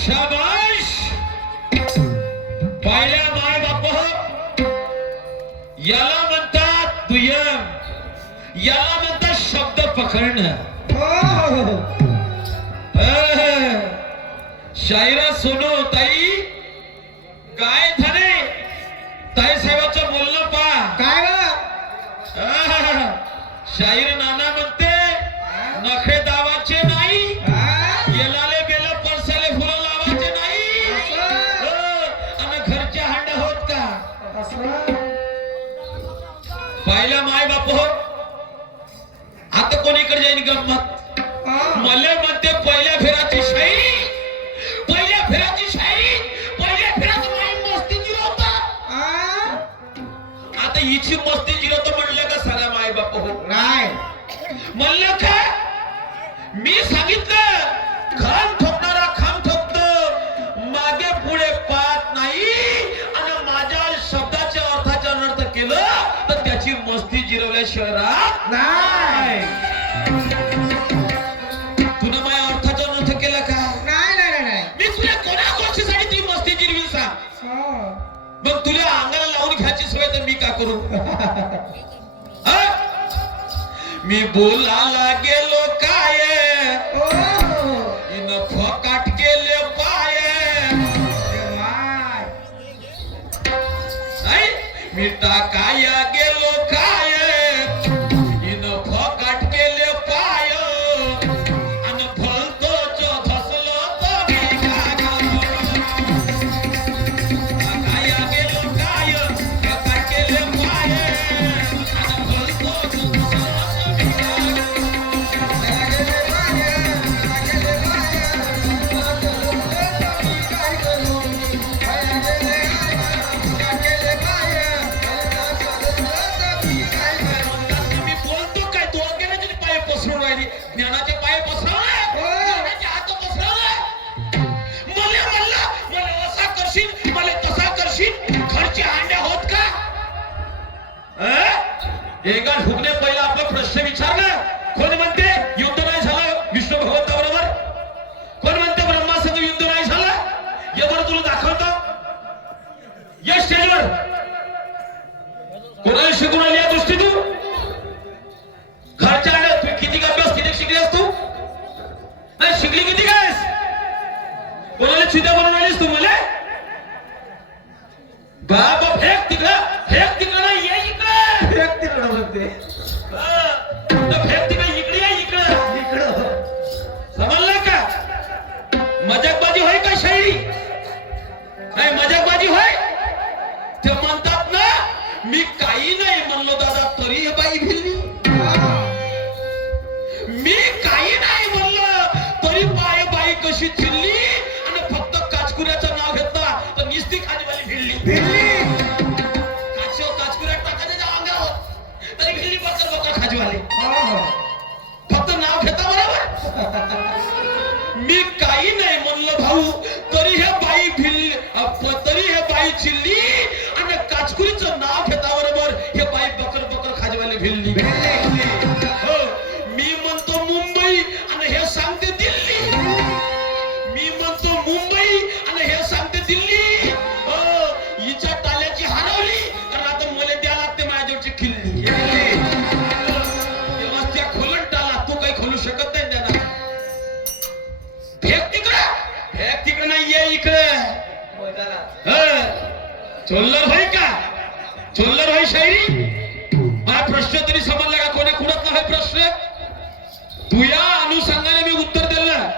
शाबाश. पाहिल्या माय बाप, याला म्हणतात दुय्यम, याला म्हणतात शब्द पकडणं. शायरा सोनो ताई काय झाले, ताई साहेबांचं बोलणं पा काय शाहीर नाना म्हणते नखे दावाचे नाही, येलाले बेला परसाले फुलं लावायचे नाही, आणि घरच्या हांडा होत का. पाहिला माय बाप, आता कोणीकडे जाईन गंमत. मला म्हणते पहिल्या फेराची शायरी, पहिल्या फेराची शायरी, पहिल्या फेरात माई मस्ती जिरवता. आता हिची मस्ती जिरवतो म्हणलं का साला माय बाप नाही म्हणलं का. मी सांगितलं खाम ठोकणारा खाम ठोकतो, मागे पुढे पाहत नाही, आणि माझ्या शब्दाच्या अर्थाचा अनर्थ केलं तर त्याची मस्ती जिरवल्या शहरात नाही. तुला माझ्या अर्थाचा अनर्थ केला का. नाही मी तुला कोणा गोष्टीसाठी ती मस्ती जिरवी सांग. मग तुला अंगाला लावून घ्यायची सवय तर मी का करू. मी बोलायला गेलो काय, इन फोकाट केले पाय. मी टाकाया गेलो काय, इन फोकाट केले पाय, आणि भलतो जो धसलो तो मी काय टाकाया गेलो काय, फोकाट केले पाय, आणि भलतो जो ज्ञानाचे पाय पसरवले, ज्ञानाचे हात पसरवले. मला म्हणला मला असा करशील, मला तसा करशील, घरचे हांड्या होत का. एका ढुकणे पहिला आपला प्रश्न विचारला. कोण म्हणते युद्ध नाही झालं विष्णू भगवंताबरोबर, कोण म्हणते ब्रह्मासंग युद्ध नाही झालं. हे बरं तुला दाखवतो या स्टेजवर. कोणाला शिकून आली या दृष्टी तू. घरच्या तू किती अभ्यास किती शिकलीस तू. नाही शिकली किती कायस. कोणाला चित्या बनवून आलीस तू. मला बाबा फेक तिकडं, फेक तिकडं नाही ये इकडं, फेक तिकडं म्हणते. फेक तिकडं इकडे ये इकडं इकडं. समजलं का. मजाकबाजी होय का शायरी. नाही मजाकबाजी होय. ते म्हणतात ना मी काही नाही म्हणलो दादा तरी हे बाई भिल्ली. मी काही नाही म्हणलं तरी बाई बाई कशी चिल्ली, आणि फक्त काचकुऱ्याचं नाव घेतला तर निस्ती खाजवाली भिल्ली. काचकुऱ्या टाकायच्या अंगावर तरी भिल्ली बकर बकर खाजवाली. फक्त नाव घेता बरोबर. मी काही नाही म्हणलं भाऊ तरी हे बाई भिल्ली, तरी हे बाई चिल्ली, आणि काचकुरीचं नाव घेता बरोबर हे बाई बकर बकर खाजवाली भिल्ली. मी म्हणतो मुंबई आणि हे सांगते दिल्ली. मी म्हणतो मुंबई आणि हे सांगते दिल्ली. हिच्या टाल्याची हरवली कारण आता मला द्या लागते माझ्यावरची खिल्ली. तेव्हा त्या खोलून टाला तू काही खोलू शकत नाही त्यांना. फेक तिकडं, फेक तिकडं नाही ये इकडं. चोल्लर होय का, चोल्लर होय शायरी. मला प्रश्न तरी समजला का. कोणा कुणात नाही प्रश्न. तू या अनुषंगाने मी उत्तर दिलं.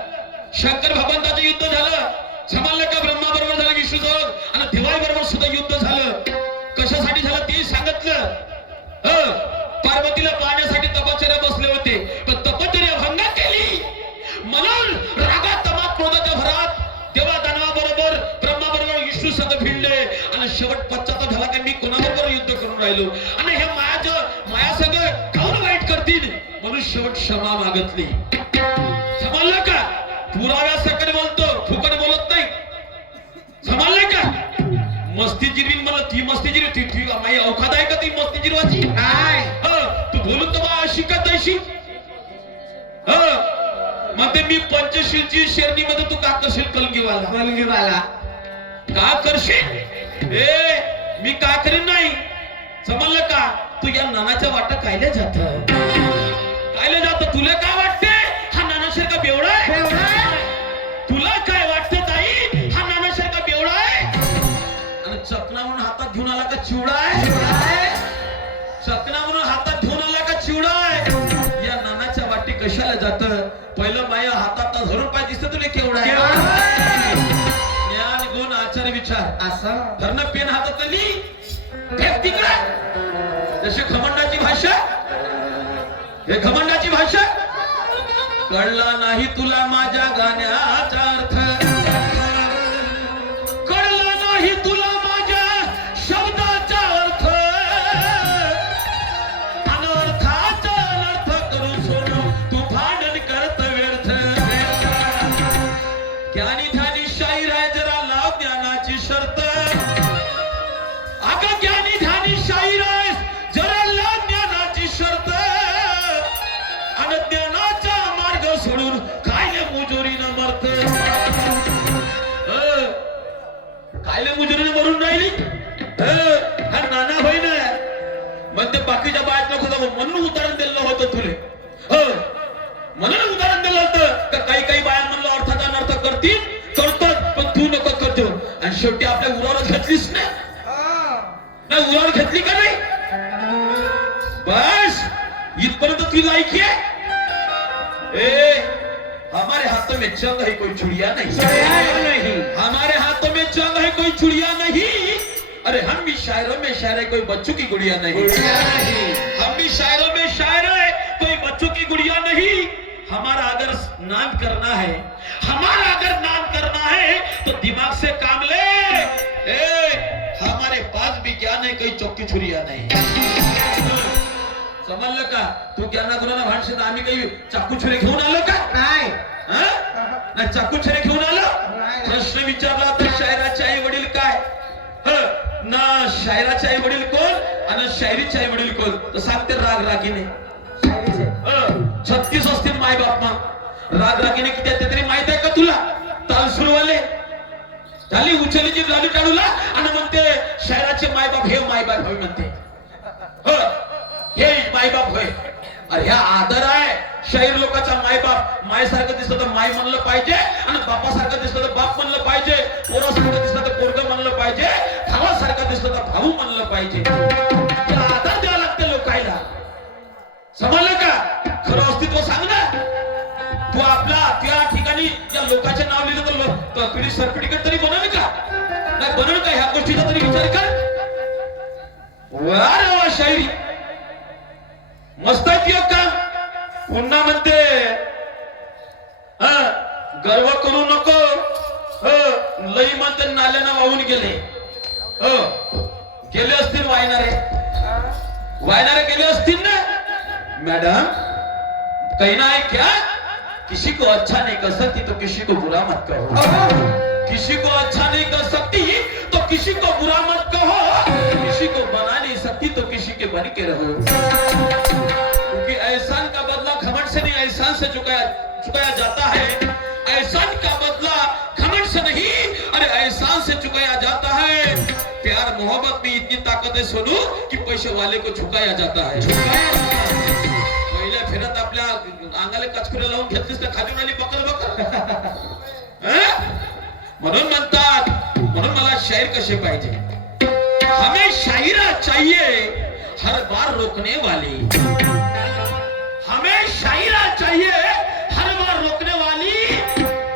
शंकर भगवंताचं युद्ध झालं समजलं का. ब्रह्मा बरोबर झालं विष्णू आणि दिवाळी बरोबर सुद्धा युद्ध झालं. कशासाठी झालं ते सांगितलं. शेवट पश्चाताप झाला की मी कोणाबरोबर युद्ध करून राहिलो आणि हे माया सगळं काऊन वाईट करतील म्हणून शेवट क्षमा मागितली. समजलं का? पुराव्यासकट बोलतो, फुकट बोलत नाही. समजलं का? मस्ती जिरवीन मला ती मस्ती जिरवी ती माई अवखाद आहे का ती मस्ती जिरवाची? काय तू बोलून तर बा अशी का तशी म्हणते मी पंचशीलची शेरणी मध्ये तू का करशील कलगीवाला का करशील? मी का करीन नाही. समजलं का? तू या नानाच्या वाटा कायले जात तुला काय वाटते हा नानासारखा बेवडा आहे? तुला काय वाटतं ताई हा नानासारखा बेवडा आहे? आणि चकना म्हणून हातात घेऊन आला का चिवडा आहे? चकना म्हणून हातात घेऊन आला का चिवडा आहे? या नानाच्या वाटी कशाला जात? पहिलं माया हातात धरून पाय दिसत तुला केवढा आहे? ज्ञान गुण आचार विचार असं धरण पेन हातात आली तिकडे जशी घमंडाची भाषा हे घमंडाची भाषा कळला नाही तुला माझ्या गाण्याचा अर्थ कळला नाही तुला माझ्या शब्दाचा अर्थ अनर्थाचा अनर्थ करू सोडू तू भांडण करत व्यर्थ ज्ञानी ध्यानी शाहीर आहे जरा लाव ज्ञानाची शर्त अगं ज्ञानी ध्यानी शाहीर आहे जरा लाव ज्ञानाची शर्त आणि ज्ञानाचा मार्ग सोडून कायले मुजोरीनं मरत कायले मुजोरीनं मरून राहिली हा नाना होई ना म्हणते बाकीच्या बायक नको म्हणून उदाहरण दिलं होतं तुले म्हणून उदाहरण दिलं होतं काही बाया म्हणलं अर्थाचा अनर्थ करतील करतात पण तू नको करतो आणि शेवटी आपल्या उरावर घेतलीस ना उरावर घेतली का नाही बस इथपर्यंत ती लायकी आहे. हमारे हाथों में जंग है कोई चुड़िया नहीं हमारे हाथों में जंग है कोई चुड़िया नहीं अरे हम भी शायरों में शायर है कोई बच्चों की गुड़िया नहीं हम भी शायरों में शायर है कोई बच्चों की गुड़िया नहीं हमारा अगर नाम करना है तो दिमाग से काम ले हमारे पास भी ज्ञान है कोई चौकी छुरिया नहीं. समजलं का? तू ज्ञाना गुणाला भांडशील आम्ही काही चाकू छुरे घेऊन आलो का? नाही चाकू छुरे घेऊन आलो. प्रश्न विचारला तर शायराचे आई वडील काय ना शायराचे आई वडील कोण आणि शायरीचे आई वडील कोण तर सांगते राग रागीने 36 असतील माय बाप मग राग रागीने किती आहे तरी माहित आहे का तुला? ताल सुरवाले झाली उचलीची झाली टाळूला आणि म्हणते शायराचे मायबाप हे मायबाप होय म्हणते हे मायबाप होय. अरे ह्या आदर आहे शाहीर लोकांचा मायबाप मायसारखं दिसलं तर माय म्हणलं पाहिजे आणि बापासारखं दिसलं तर बाप म्हणलं पाहिजे पोरासारखं दिसलं तर पोरग म्हणलं पाहिजे भावासारखं दिसलं तर भाऊ म्हणलं पाहिजे. आदर द्यावा लागतं लोकायला. समजलं का? खरं अस्तित्व सांग ना. तू आपला त्या ठिकाणी त्या लोकांचे नाव लिहिलं तर पिढी सरपिढीकडे तरी बनवलं का? नाही बनवलं का? ह्या गोष्टीचा तरी विचार कर. वा शायरी मस्त आहे काम. पुन्हा म्हणते गर्व करू नको लई म्हणते नाल्यानं वाहून गेले गेले असतील वायनारे गेले असतील ना मैडम. कहीं ना है क्या? किसी को अच्छा नहीं कर सकती तो किसी को बुरा मत कहो. किसी को अच्छा नहीं कर सकती तो किसी को बुरा मत कहो. किसी को बना नहीं सकती तो किसी के बन के रहो. क्योंकि एहसान का बदला घमंड से नहीं एहसान से चुकाया जाता है. एहसान का बदला घमंड से नहीं अरे एहसान से चुकाया जाता है. प्यार मोहब्बत में इतनी ताकत है सोनू कि पैसे वाले को झुकाया जाता है. पहिल्या फेरत आपल्या अंगाला कचकुऱ्या लावून घेतलीस तर खाजून आली बकर म्हणून म्हणतात. म्हणून मला शायर कसे पाहिजे? हमें शायरा चाहिए हर बार रोकने वाली. हमें शायरा चाहिए हर बार रोकने वाली.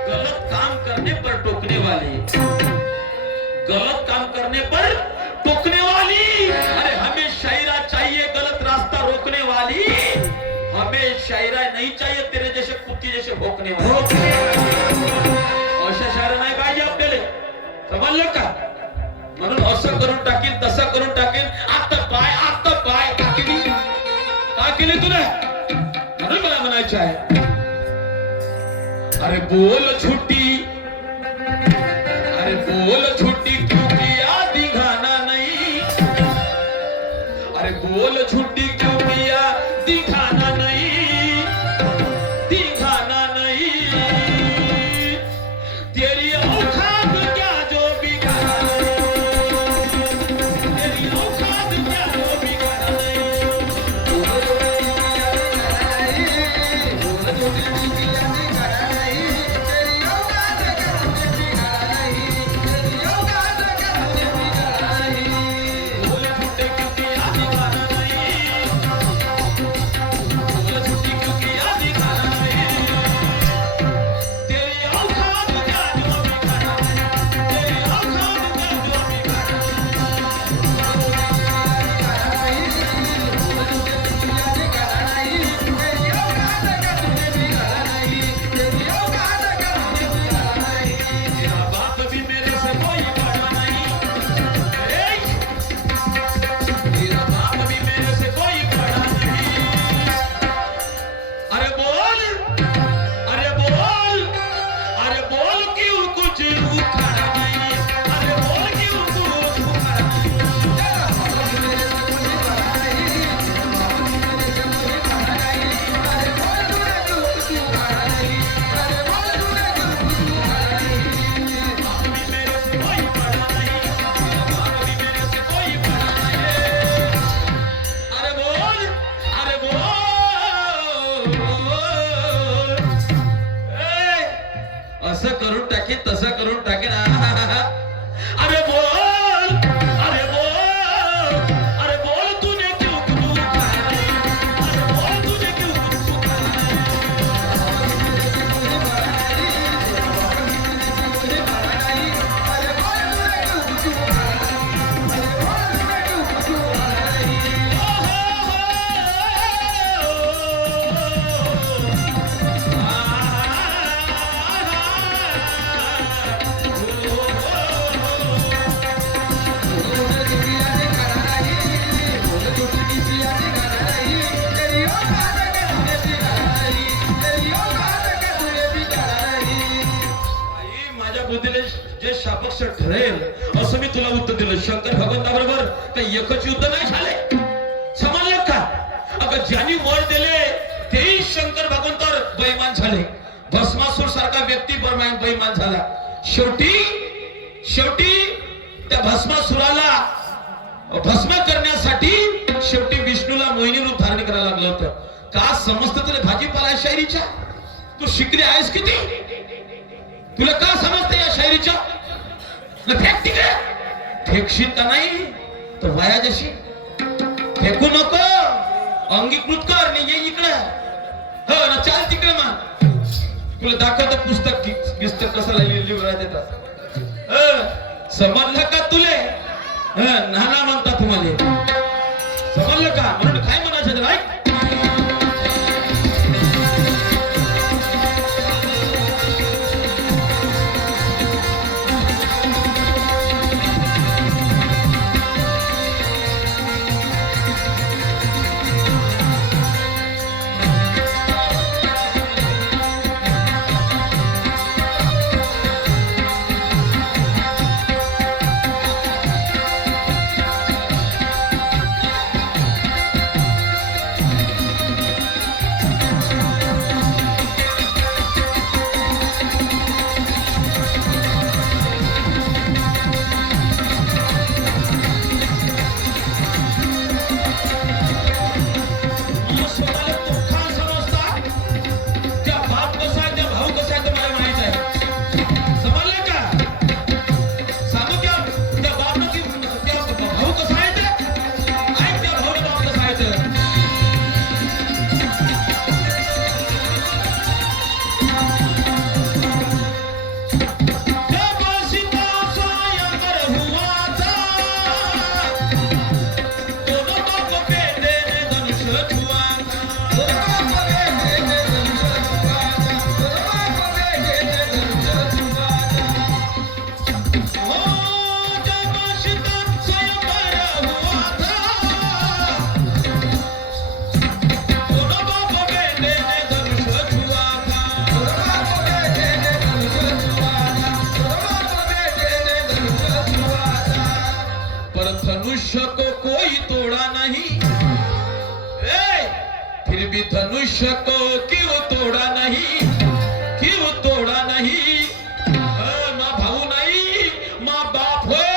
गलत काम करने पर टोकने वाली. गलत काम करने पर टोकने वाली. अरे हमें शायरा चाहिए गलत रास्ता रोकने वाली. हमें शायरा नहीं चाहिए तेरे जैसे कुत्ते जैसे भोंकने वाले. अशा शायरा नाही पाहिजे आपल्याला. समजलं का? म्हणून असं करून टाकीन तसा करून टाकीन आता पाय का केली तुला म्हणून मला म्हणायचं आहे अरे बोल छुट्टी क्यों किया दिखाना नहीं अरे बोल छुट्टी क्यों किया दिखाना नहीं तेरी औकात क्या जो बिगाड़ा तेरी औकात क्या जो बिगाड़ा असं करून टाकेन तसं करून टाकेन अरे बोल तूने क्यों जे शापक्ष ठरेल असं मी तुला उत्तर दिलं शंकर भगवंताबरोबर काही एकच युद्ध नाही झाले समजलं का अगं ज्यांनी वर दिले तेही शंकर भगवंतावर बैमान झाले भस्मासूर सारखा व्यक्ती बैमान झाला शेवटी त्या भस्मासुराला भस्म करण्यासाठी शेवटी विष्णूला मोहिनी रूप धारण करायला लागलं होतं का समजतं तुला भाजीपाला आहे शायरीच्या तू शिकली आहेस किती तुला का समजते या शायरीच्या फेक तिकडे फेकशील का नाही तर वाया जशी फेकू नको अंगीकृत कर नाही ये इकडे हो ना चाल तिकडे मग तुला दाखवतो पुस्तक कसं लिहिलं देतात समजलं का तुले नाना म्हणतात तुम्हाला समजलं का म्हणून काय म्हणायचं ऐक तोड़ा नहीं, ए, फिर भी धनुष्य को क्यों तोड़ा नहीं, क्यों तोड़ा नहीं, माँ भाऊ नाही, माँ बाप होय,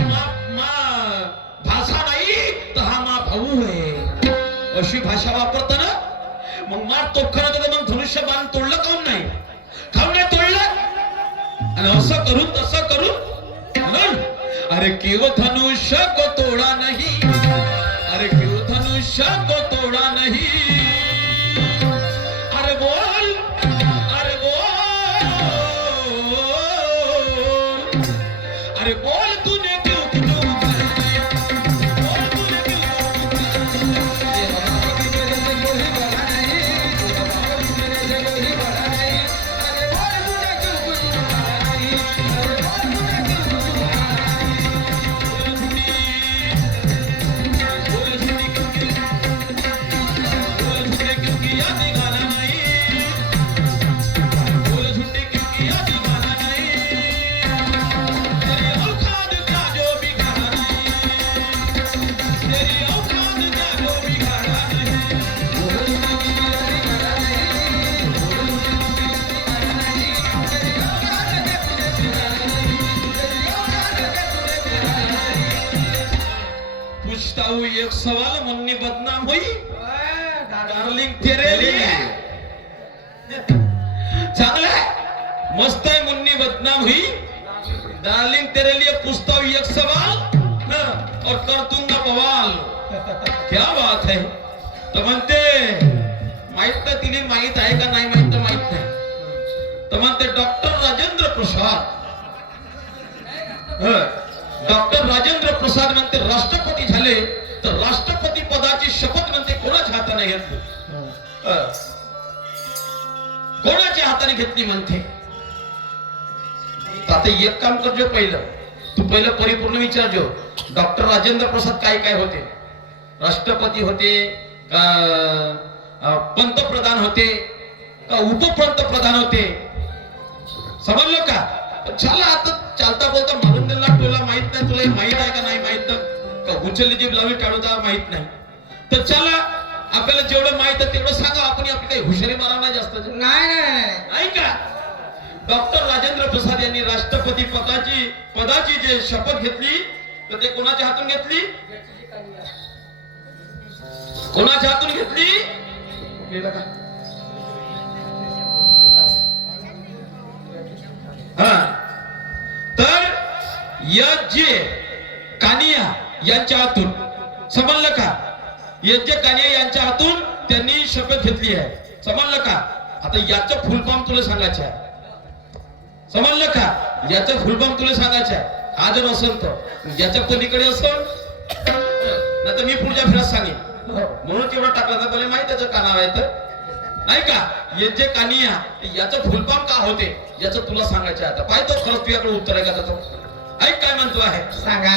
माँ भाषा नाही तर हा माँ भाऊ होय, अशी भाषा वापरताना मग मार तोफखाना तर मग धनुष्य बाण तोडलं काऊन नाही, काऊन नाही तोडलं, आणि असं करून तसं करून म्हणून अरे क्यों धनुष्य को तोड़ा नहीं, अरे क्यों धनुष्य को तोड़ा नहीं, अरे बोल, अरे बोल, अरे बोल तूने क्यों क्यों बोल तूने पूछता हूँ एक सवाल, मुन्नी बदनाम हुई, डार्लिंग तेरे लिए चांगला है, मस्त है, मुन्नी बदनाम हुई, डार्लिंग तेरे लिए पूछता हूँ एक सवाल और कर दूंगा बवाल, क्या बात है, तर म्हणते माहित तर तिने माहित आहे का नाही माहित तर माहित नाही, तर म्हणते डॉक्टर राजेंद्र प्रसाद, डॉक्टर राजेंद्र प्रसाद म्हणते राष्ट्रपती झाले तर राष्ट्रपती पदाची शपथ म्हणते कोणाच्या हाताने घेतली, कोणाच्या हाताने घेतली म्हणते, आता एक काम करजो, तू पहिलं परिपूर्ण विचारजो, डॉक्टर राजेंद्र प्रसाद काय काय होते, राष्ट्रपती होते का पंतप्रधान होते का उपपंतप्रधान होते, समजलं का, चला आता चालता बोलता मारून दिला, तुला माहित नाही, तुला माहित आहे का नाही माहित का उचलली जीभ लावली टाळूता माहित नाही, तर चला आपल्याला जेवढं माहित आहे तेवढं सांगा, आपण आपली काही हुशारी मारा नाही जास्त नाही का, डॉक्टर राजेंद्र प्रसाद यांनी राष्ट्रपती पदाची जे शपथ घेतली तर ते कोणाच्या हातून घेतली, कोणाच्या हातून घेतली, तर यज्ञ कानिया यांच्या हातून, समजलं का, यज्ञ कानिया यांच्या हातून त्यांनी शपथ घेतली आहे, समजलं का, आता याचं फुल फॉर्म तुला सांगायचं आहे, समजलं का, याचं फुल फॉर्म तुला सांगायचं आहे, हा जर असेल तर याच्या पलीकडे असेल नाही तर मी पुढच्या फिरत सांगेन, म्हणून तेवढं टाकलं तर मला माहित त्याचं का नाव आहे तर नाही का, यज्ञ कानिया याचं फुल फॉर्म का होते याचं तुला सांगायचं आहे, आता पाहतो खरंच तुझ्याकडे उत्तर आहे का तो, ऐक काय म्हणतो आहे, सांगा,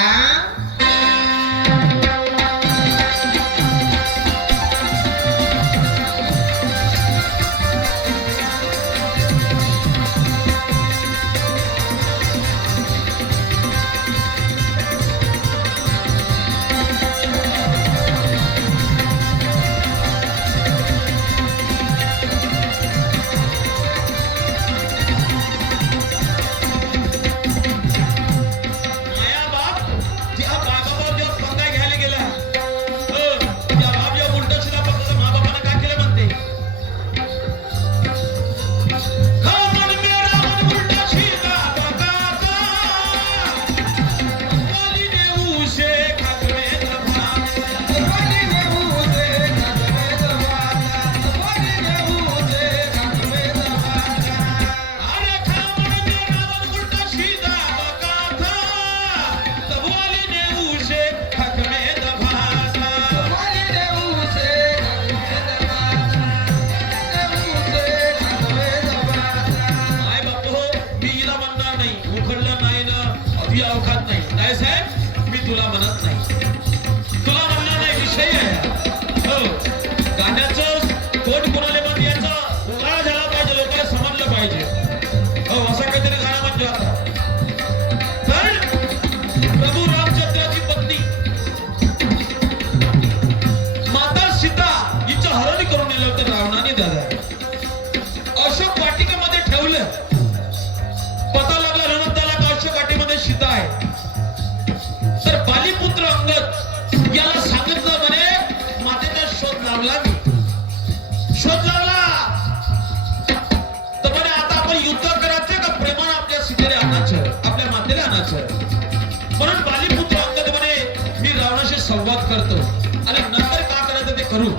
करू.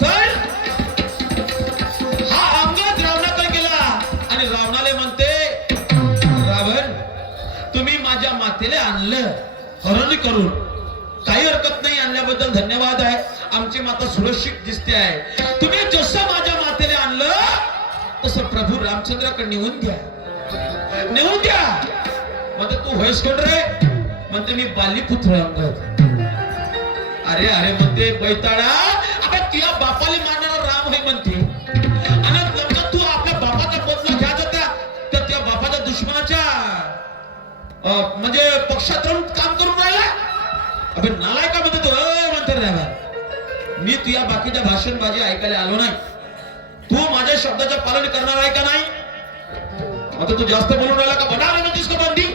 तर हा अंगद रावणाकडे गेला आणि रावणाले म्हणते, रावण तुम्ही माझ्या मातेला आणलं हरण करून, काही हरकत नाही, आणल्याबद्दल धन्यवाद आहे. आमची माता सुरक्षित दिसते आहे. तुम्ही जसं माझ्या मातेला आणलं तसं प्रभू रामचंद्राकडे नेऊन द्या, नेऊन द्या. म्हणते तू होयस कोण रे? म्हणते मी बालीपुत्र अंगद. अरे अरे म्हणते बैताळा, अबे तुझ्या बापाला मारणारा राम आहे म्हणते, आणि नंतर तू आपल्या बापाचा बदला घ्यायचा तर त्या बापाच्या दुश्मनाच्या म्हणजे पक्षात राहून काम करून राहिला. अबे नालाय का म्हणते तू? म्हणते राहा, मी तुझ्या बाकीच्या भाषणबाजी ऐकायला आलो नाही. तू माझ्या शब्दाचं पालन करणार आहे का नाही? आता तू जास्त बोलून राहिला का? बनवणार म्हणतेस का बंदी?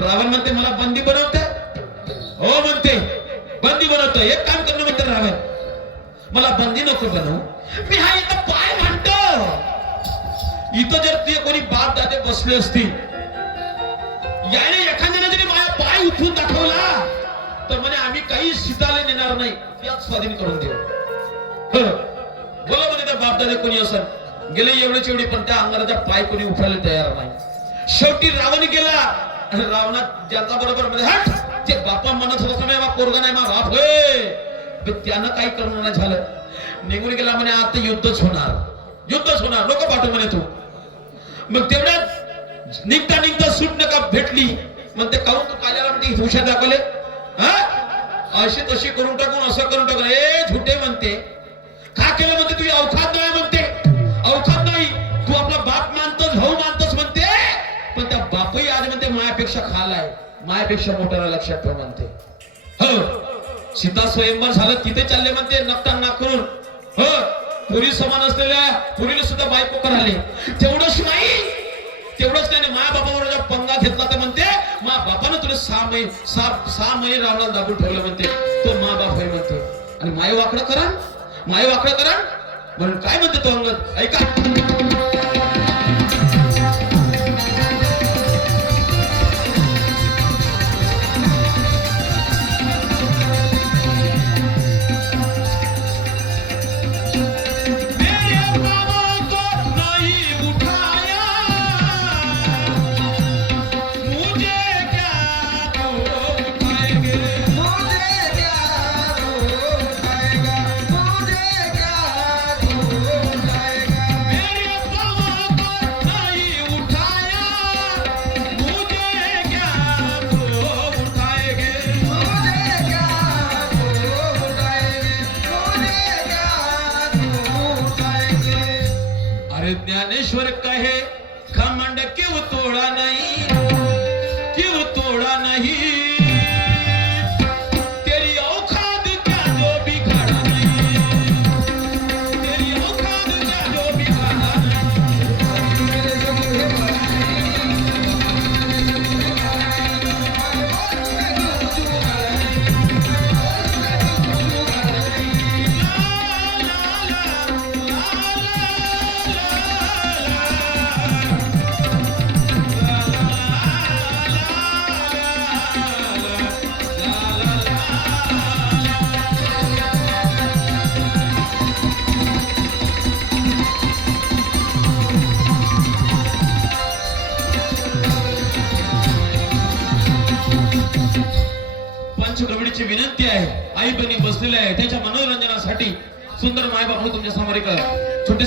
रावण म्हणते मला बंदी बनवते. हो म्हणते बंदी बनवतो. एक काम करणं म्हणते रावण, मला बंदी नको बनवू, मी हा इथं पाय म्हणतो. इथं जर तुझे कोणी बाप दादे बसले असतील, याने एखाद्याने जरी माझा पाय उठवून दाखवला तर म्हणे आम्ही काही शिताले नेणार नाही, याच स्वाधीन करून देऊ. बोला म्हणे त्या बाप दादे कोणी असं गेले एवढेच एवढी, पण त्या अंगाराचा पाय कोणी उठवायला तयार नाही. शेवटी रावण गेला आणि रावणात ज्याचा बरोबर म्हणजे हट, ते बापा म्हणत होता तुम्ही पोरगा नाही मा बाप होय, त्यानं काही करणं नाही झालं. निघून गेला म्हणे आता युद्धच होणार, युद्धच होणार, नको पाठव म्हणे तू. मग तेवढ्यात निघता निघता सूट नका भेटली. मग ते काहून तू काल्याला म्हणते हुशार दाखवले, हा अशी तशी करून टाकून असं करून टाकून. ए झुटे म्हणते, का केलं म्हणते? तुझी अवखात नाही म्हणते, अवखात नाही. तू आपला बाप मानतोस, भाऊ मानतोस म्हणते, पण त्या बापही आज म्हणते मायापेक्षा खालाय, मायापेक्षा मोठ्याला लक्षात ठेव म्हणते. हो सीता स्वयंवर झालं तिथे चालले म्हणते नकटा नाक करून. हो पुरी समान असलेल्या पुरीला सुद्धा बायको कराले. तेवढंच नाही, तेवढंच नाही, माया बापावर जेव्हा पंगा घेतला तर म्हणते मा बापानं तुला 6 महिने रावणाला दाबून ठेवलं म्हणते, तो मा बाप होय म्हणते. आणि माय वाकडं करा, माय वाकडं करा म्हणून काय म्हणते तो अंगद, ऐका. ज्ञानेश्वर कहे घमंड क्यों तोड़ा नहीं, क्यों तोड़ा नहीं, तेरी औकात क्या जो बिगाड़ा नहीं, तेरी औकात क्या जो बिगाड़ा पंचद्रविडीची विनंती आहे. आई बहिणी बसलेल्या आहे, त्याच्या मनोरंजनासाठी सुंदर मायबाप तुमच्या समोर एक छोटे